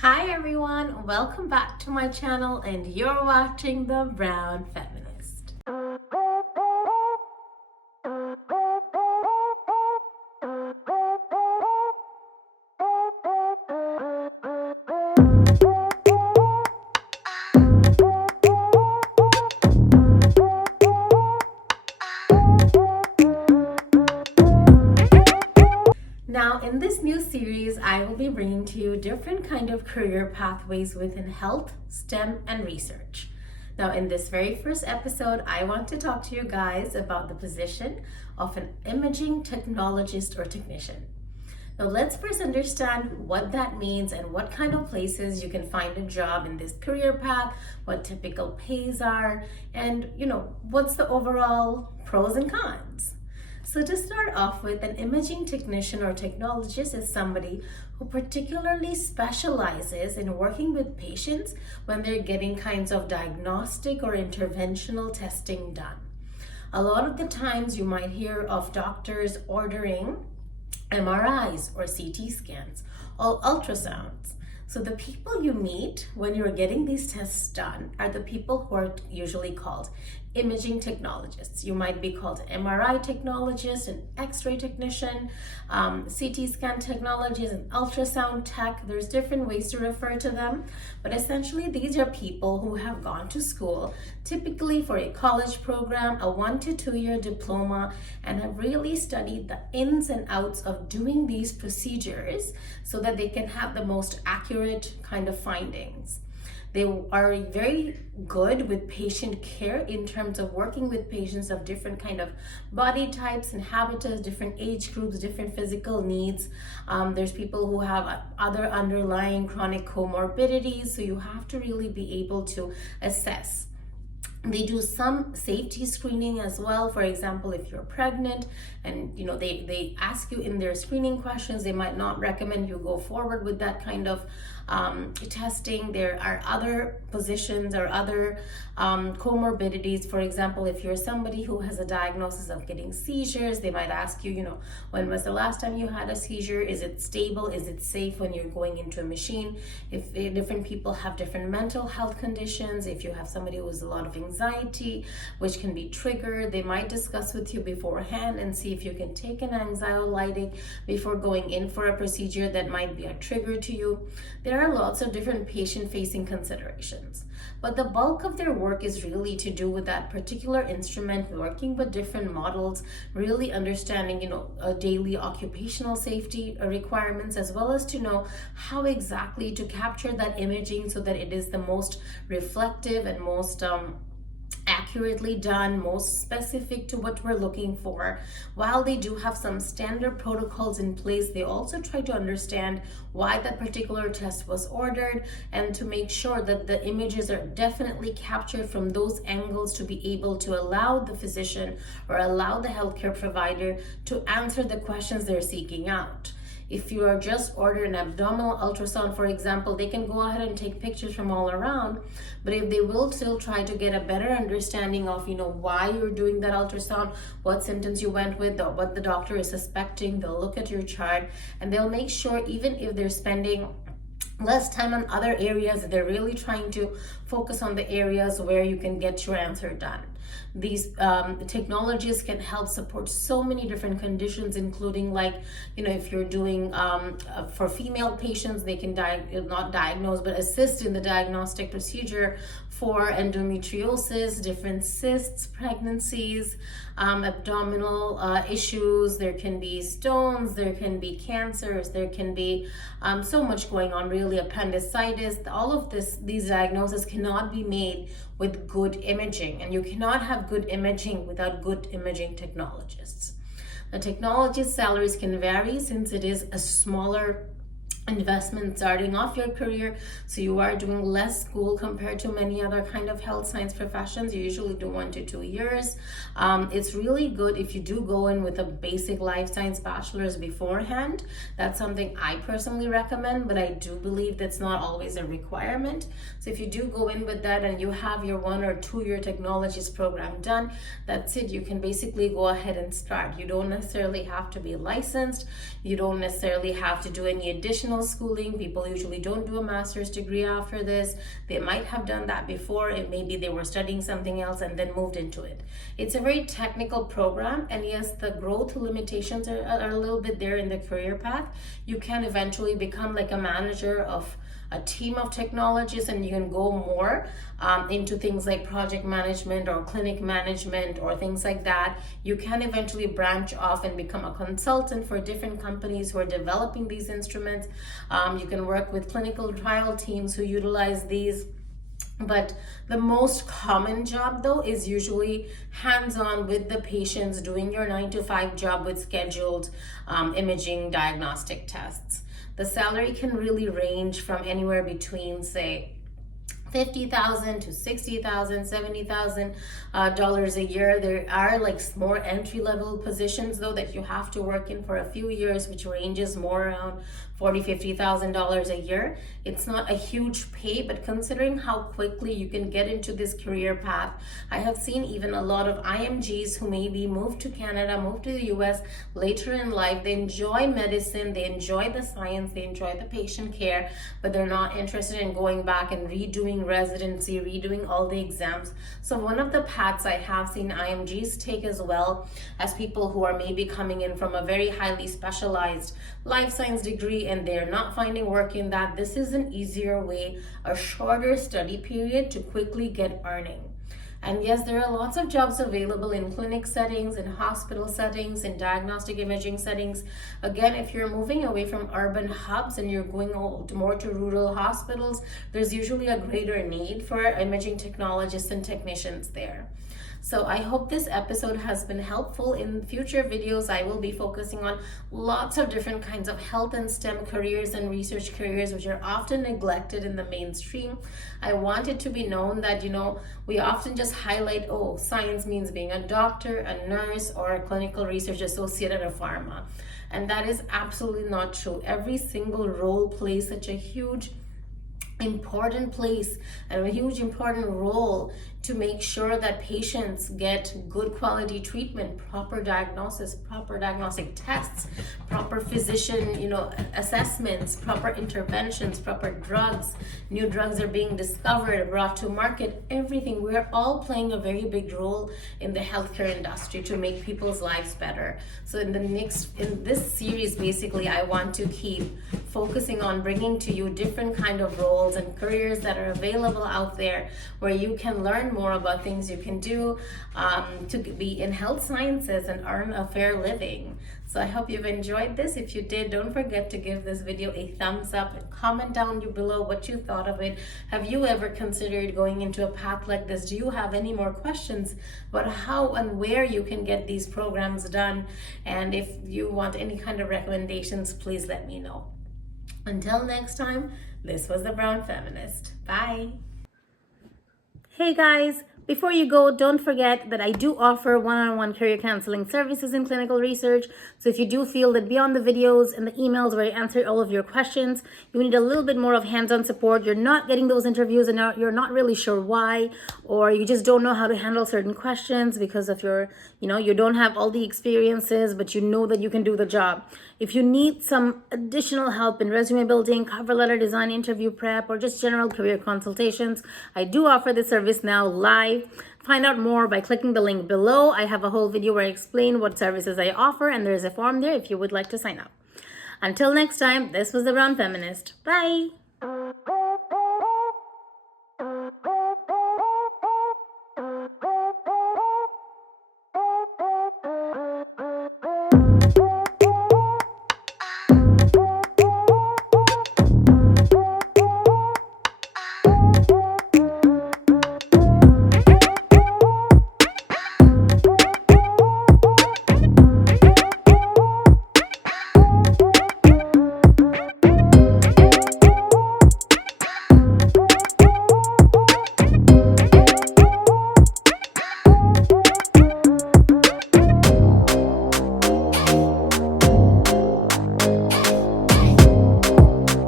Hi everyone, welcome back to my channel and you're watching The Brown Feminist. Now, in this new series, I will be bringing to you different kind of career pathways within health, STEM, and research. Now, in this very first episode, I want to talk to you guys about the position of an imaging technologist or technician. Now, let's first understand what that means and what kind of places you can find a job in this career path, what typical pays are, and what's the overall pros and cons. So to start off with, an imaging technician or technologist is somebody who particularly specializes in working with patients when they're getting kinds of diagnostic or interventional testing done. A lot of the times you might hear of doctors ordering MRIs or CT scans or ultrasounds. So the people you meet when you're getting these tests done are the people who are usually called imaging technologists. You might be called MRI technologist, an X-ray technician, CT scan technologist, an ultrasound tech. There's different ways to refer to them, but essentially these are people who have gone to school, typically for a college program, a 1 to 2 year diploma, and have really studied the ins and outs of doing these procedures so that they can have the most accurate kind of findings. They are very good with patient care in terms of working with patients of different kind of body types and habitus, different age groups, different physical needs. There's people who have other underlying chronic comorbidities, so you have to really be able to assess. They do some safety screening as well. For example, if you're pregnant and they ask you in their screening questions, they might not recommend you go forward with that kind of testing. There are other positions or other comorbidities. For example, if you're somebody who has a diagnosis of getting seizures, they might ask you, when was the last time you had a seizure? Is it stable? Is it safe when you're going into a machine? If different people have different mental health conditions, if you have somebody who has a lot of anxiety, which can be triggered, they might discuss with you beforehand and see if you can take an anxiolytic before going in for a procedure that might be a trigger to you. There are lots of different patient-facing considerations, but the bulk of their work is really to do with that particular instrument, working with different models, really understanding, daily occupational safety requirements, as well as to know how exactly to capture that imaging so that it is the most reflective and most accurately done, most specific to what we're looking for. While they do have some standard protocols in place, they also try to understand why that particular test was ordered and to make sure that the images are definitely captured from those angles to be able to allow the physician or allow the healthcare provider to answer the questions they're seeking out. If you are just ordering an abdominal ultrasound, for example, they can go ahead and take pictures from all around, but if they will still try to get a better understanding of, why you're doing that ultrasound, what symptoms you went with, or what the doctor is suspecting, they'll look at your chart and they'll make sure, even if they're spending less time on other areas, they're really trying to focus on the areas where you can get your answer done. These technologies can help support so many different conditions, including if you're doing for female patients, they can not diagnose but assist in the diagnostic procedure for endometriosis, different cysts, pregnancies, abdominal issues. There can be stones, there can be cancers, there can be so much going on, really, appendicitis. All of these diagnoses cannot be made with good imaging, and you cannot have good imaging without good imaging technologists. The technologist salaries can vary since it is a smaller investment starting off your career, so you are doing less school compared to many other kind of health science professions. You usually do 1 to 2 years. It's really good if you do go in with a basic life science bachelor's beforehand. That's something I personally recommend, but I do believe that's not always a requirement. So if you do go in with that and you have your 1 or 2 year technologist program done, that's it. You can basically go ahead and start. You don't necessarily have to be licensed. You don't necessarily have to do any additional additional schooling. People usually don't do a master's degree after this. They might have done that before, and maybe they were studying something else and then moved into it. It's a very technical program, and yes, the growth limitations are a little bit there in the career path. You can eventually become like a manager of a team of technologists, and you can go more into things like project management or clinic management or things like that. You can eventually branch off and become a consultant for different companies who are developing these instruments. You can work with clinical trial teams who utilize these. But the most common job though is usually hands-on with the patients, doing your 9 to 5 job with scheduled imaging diagnostic tests. The salary can really range from anywhere between, say, $50,000 to $60,000, $70,000 a year. There are like more entry-level positions though that you have to work in for a few years, which ranges more around $40,000, $50,000 a year. It's not a huge pay, but considering how quickly you can get into this career path, I have seen even a lot of IMGs who maybe move to Canada, move to the US later in life. They enjoy medicine, they enjoy the science, they enjoy the patient care, but they're not interested in going back and redoing residency, redoing all the exams. So one of the paths I have seen IMGs take as well as people who are maybe coming in from a very highly specialized life science degree and they're not finding work in that, this is an easier way, a shorter study period to quickly get earning. And yes, there are lots of jobs available in clinic settings, in hospital settings, in diagnostic imaging settings. Again, if you're moving away from urban hubs and you're going more to rural hospitals, there's usually a greater need for imaging technologists and technicians there. So I hope this episode has been helpful. In future videos, I will be focusing on lots of different kinds of health and STEM careers and research careers, which are often neglected in the mainstream. I want it to be known that, we often just highlight, science means being a doctor, a nurse, or a clinical research associate at a pharma. And that is absolutely not true. Every single role plays such a huge important place and a huge important role to make sure that patients get good quality treatment, proper diagnosis, proper diagnostic tests, proper physician, assessments, proper interventions, proper drugs. New drugs are being discovered, brought to market, everything. We're all playing a very big role in the healthcare industry to make people's lives better. So in this series, basically, I want to keep focusing on bringing to you different kind of roles and careers that are available out there where you can learn more about things you can do to be in health sciences and earn a fair living. So I hope you've enjoyed this. If you did, don't forget to give this video a thumbs up and comment down below what you thought of it. Have you ever considered going into a path like this? Do you have any more questions about how and where you can get these programs done? And if you want any kind of recommendations, please let me know. Until next time, this was the Brown Feminist. Bye. Hey guys, before you go, don't forget that I do offer one-on-one career counseling services in clinical research. So if you do feel that beyond the videos and the emails where I answer all of your questions, you need a little bit more of hands-on support, you're not getting those interviews and you're not really sure why, or you just don't know how to handle certain questions because of you don't have all the experiences, but you know that you can do the job. If you need some additional help in resume building, cover letter design, interview prep, or just general career consultations, I do offer this service now live. Find out more by clicking the link below. I have a whole video where I explain what services I offer, and there's a form there if you would like to sign up. Until next time, this was the Brown Feminist. Bye!